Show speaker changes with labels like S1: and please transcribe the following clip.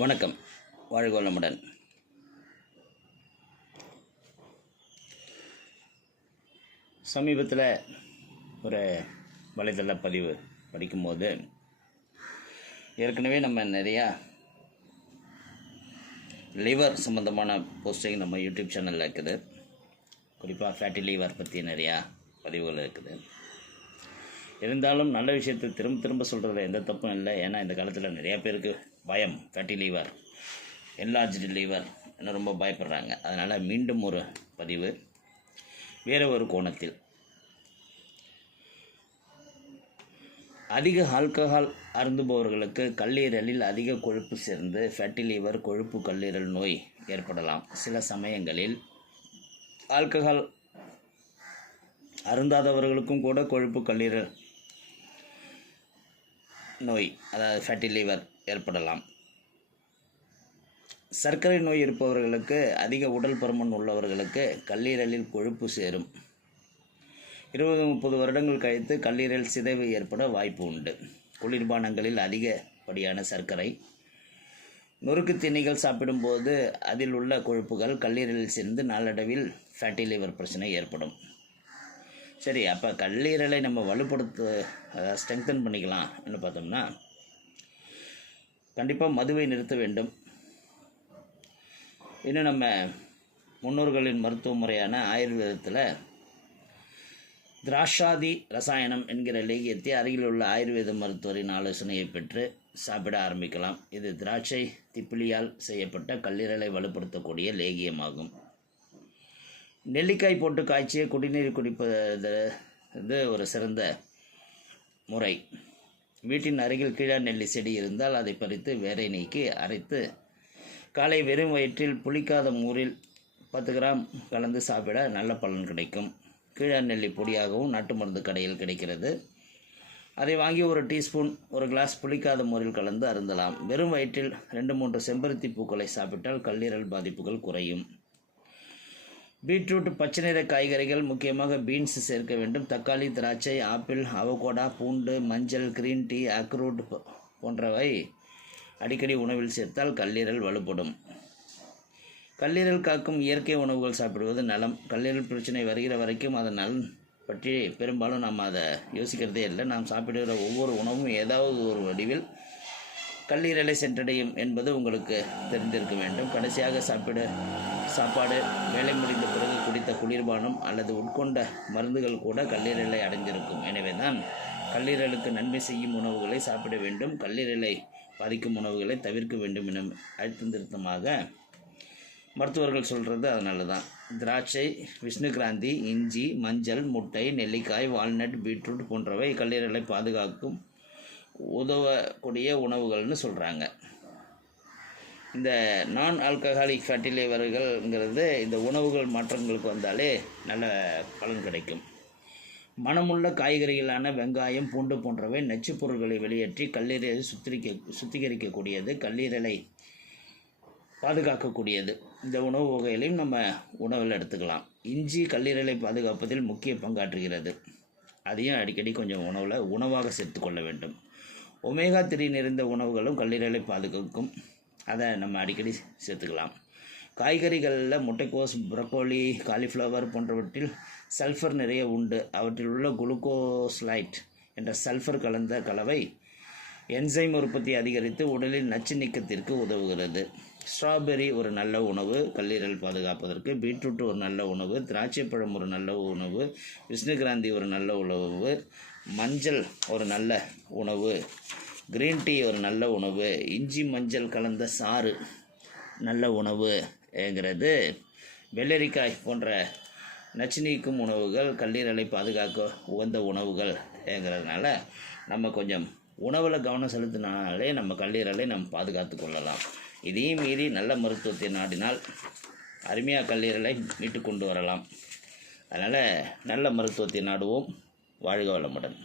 S1: வணக்கம். வாழ்க வளமுடன். சமீபத்தில் ஒரு வலைதள பதிவு படிக்கும்போது ஏற்கனவே நம்ம நிறையா லிவர் சம்மந்தமான போஸ்டிங் நம்ம யூடியூப் சேனலில் இருக்குது. குறிப்பாக ஃபேட்டி லிவர் பற்றி நிறையா பதிவுகள் இருக்குது. இருந்தாலும் நல்ல விஷயத்தை திரும்ப திரும்ப சொல்கிறதுல எந்த தப்பும் இல்லை. ஏன்னா இந்த காலத்தில் நிறையா பேருக்கு பயம் ஃபேட்டி லீவர் என்லார்ஜ்டு லீவர் என்ன ரொம்ப பயப்படுறாங்க. அதனால் மீண்டும் ஒரு பதிவு. வேறு ஒரு கோணத்தில். அதிக ஆல்கஹால் அருந்துபவர்களுக்கு கல்லீரலில் அதிக கொழுப்பு சேர்ந்து ஃபேட்டி லிவர் கொழுப்பு கல்லீரல் நோய் ஏற்படலாம். சில சமயங்களில் ஆல்கஹால் அருந்தாதவர்களுக்கும் கூட கொழுப்பு கல்லீரல் நோய் அதாவது ஃபேட்டி லிவர் ஏற்படலாம். சர்க்கரை நோய் இருப்பவர்களுக்கு அதிக உடல் பருமன் உள்ளவர்களுக்கு கல்லீரலில் கொழுப்பு சேரும். இருபது முப்பது வருடங்கள் கழித்து கல்லீரல் சிதைவு ஏற்பட வாய்ப்பு உண்டு. குளிர்பானங்களில் அதிகப்படியான சர்க்கரை நொறுக்கு திணிகள் சாப்பிடும்போது அதில் உள்ள கொழுப்புகள் கல்லீரலில் சேர்ந்து நாளடைவில் ஃபேட்டி லிவர் பிரச்சனை ஏற்படும். சரி அப்போ கல்லீரலை நம்ம வலுப்படுத்த அதாவது ஸ்ட்ரெங்தன் பண்ணிக்கலாம்னு பார்த்தோம்னா கண்டிப்பாக மதுவை நிறுத்த வேண்டும். இன்னும் நம்ம முன்னோர்களின் மருத்துவ முறையான ஆயுர்வேதத்தில் திராஷாதி ரசாயனம் என்கிற லேகியத்தை அருகில் உள்ள ஆயுர்வேத மருத்துவரின் ஆலோசனையை பெற்று சாப்பிட ஆரம்பிக்கலாம். இது திராட்சை திப்பிலியால் செய்யப்பட்ட கல்லீரலை வலுப்படுத்தக்கூடிய லேகியமாகும். நெல்லிக்காய் போட்டு காய்ச்சிய குடிநீர் குடிப்பது இது ஒரு சிறந்த முறை. வீட்டின் அருகில் கீழா நெல்லி செடி இருந்தால் அதை பறித்து வேரை நீக்கி அரைத்து காலை வெறும் வயிற்றில் புளிக்காத மூரில் பத்து கிராம் கலந்து சாப்பிட நல்ல பலன் கிடைக்கும். கீழா நெல்லி பொடியாகவும் நாட்டு மருந்து கடையில் கிடைக்கிறது. அதை வாங்கி ஒரு டீஸ்பூன் ஒரு கிளாஸ் புளிக்காத மோரில் கலந்து அருந்தலாம். வெறும் வயிற்றில் ரெண்டு மூன்று செம்பருத்தி பூக்களை சாப்பிட்டால் கல்லீரல் பாதிப்புகள் குறையும். பீட்ரூட் பச்சை நிற காய்கறிகள் முக்கியமாக பீன்ஸ் சேர்க்க வேண்டும். தக்காளி திராட்சை ஆப்பிள் அவகோடா பூண்டு மஞ்சள் கிரீன் டீ அக்ரூட் போன்றவை அடிக்கடி உணவில் சேர்த்தால் கல்லீரல் வலுப்படும். கல்லீரல் காக்கும் இயற்கை உணவுகள் சாப்பிடுவது நலம். கல்லீரல் பிரச்சனை வருகிற வரைக்கும் அதன் நலன் பற்றி பெரும்பாலும் நாம் அதை யோசிக்கிறதே இல்லை. நாம் சாப்பிடுகிற ஒவ்வொரு உணவும் ஏதாவது ஒரு வடிவில் கல்லீரலை சென்றடையும் என்பது உங்களுக்கு தெரிந்திருக்க வேண்டும். கடைசியாக சாப்பிட சாப்பாடு வேலை முடிந்த பிறகு குடித்த குளிர்பானம் அல்லது உட்கொண்ட மருந்துகள் கூட கல்லீரலை அடைஞ்சிருக்கும் எனவே தான் கல்லீரலுக்கு நன்மை செய்யும் உணவுகளை சாப்பிட வேண்டும் கல்லீரலை பாதிக்கும் உணவுகளை தவிர்க்க வேண்டும் என அழுத்தம் திருத்தமாக மருத்துவர்கள் சொல்கிறது அதனால தான் திராட்சை விஷ்ணுகிராந்தி இஞ்சி மஞ்சள் முட்டை நெல்லிக்காய் வால்நட் பீட்ரூட் போன்றவை கல்லீரலை பாதுகாக்கும் உதவக்கூடிய உணவுகள்னு சொல்கிறாங்க இந்த நான் ஆல்கஹாலிக் ஃபேட்டி லிவர்கள்ங்கிறது இந்த உணவுகள் மாற்றங்களுக்கு வந்தாலே நல்ல பலன் கிடைக்கும். மணமுள்ள காய்கறிகளான வெங்காயம் பூண்டு போன்றவை நச்சுப் பொருட்களை வெளியேற்றி கல்லீரலை சுத்திரிக்க சுத்திகரிக்கக்கூடியது கல்லீரலை பாதுகாக்கக்கூடியது. இந்த உணவு வகைகளையும் நம்ம உணவில் எடுத்துக்கலாம். இஞ்சி கல்லீரலை பாதுகாப்பதில் முக்கிய பங்காற்றுகிறது. அதையும் அடிக்கடி கொஞ்சம் உணவில் உணவாக சேர்த்துக்கொள்ள வேண்டும். ஒமேகா த்ரீ நிறைந்த உணவுகளும் கல்லீரலை பாதுகாக்கும். அதை நம்ம அடிக்கடி சேர்த்துக்கலாம். காய்கறிகளில் முட்டைக்கோஸ் ப்ரக்கோலி காலிஃப்ளவர் போன்றவற்றில் சல்ஃபர் நிறைய உண்டு. அவற்றில் உள்ள குளுக்கோஸ்லைட் என்ற சல்ஃபர் கலந்த கலவை என்சைம் உற்பத்தி அதிகரித்து உடலில் நச்சு நீக்கத்திற்கு உதவுகிறது. ஸ்ட்ராபெரி ஒரு நல்ல உணவு. கல்லீரல் பாதுகாப்பதற்கு பீட்ரூட் ஒரு நல்ல உணவு. திராட்சைப்பழம் ஒரு நல்ல உணவு. விஷ்ணுகிராந்தி ஒரு நல்ல உணவு. மஞ்சள் ஒரு நல்ல உணவு. கிரீன் டீ ஒரு நல்ல உணவு. இஞ்சி மஞ்சள் கலந்த சாறு நல்ல உணவுங்கிறது வெள்ளரிக்காய் போன்ற நச்சு நீக்கும் உணவுகள் கல்லீரலை பாதுகாக்க உகந்த உணவுகள்ங்கிறதுனால நம்ம கொஞ்சம் உணவில் கவனம் செலுத்தினாலே நம்ம கல்லீரலை நம்ம பாதுகாத்து கொள்ளலாம். இதையும் மீறி நல்ல மருத்துவத்தை நாடினால் அருமையாக கல்லீரலை மீட்டு கொண்டு வரலாம். அதனால் நல்ல மருத்துவத்தை நாடுவோம். வாழ்க வளமுடன்.